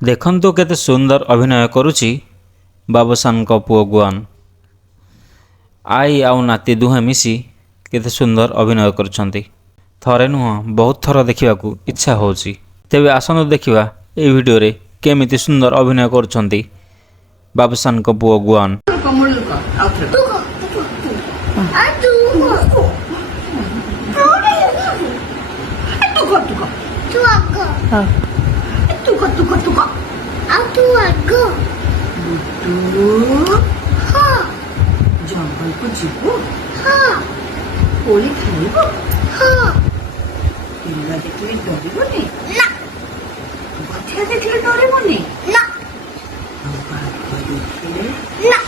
देखंतु केते सुंदर अभिनय करुची बाबूसान को पुओ गुआन। आई आउ नाती दुहे मिसी केते सुंदर अभिनय करुछंती। थरे नुह बहुत थर देखा इच्छा होची। तेबे आसनु देखिबा ए वीडियो रे केमिति सुंदर अभिनय करुछंती बाबूसान को पुओ गुआन। जंगल को जीवो कोली खाइबो पिल्ला देखले डरिबोनी ना गठिया देखले डरिबोनी ना बाघ देखले ना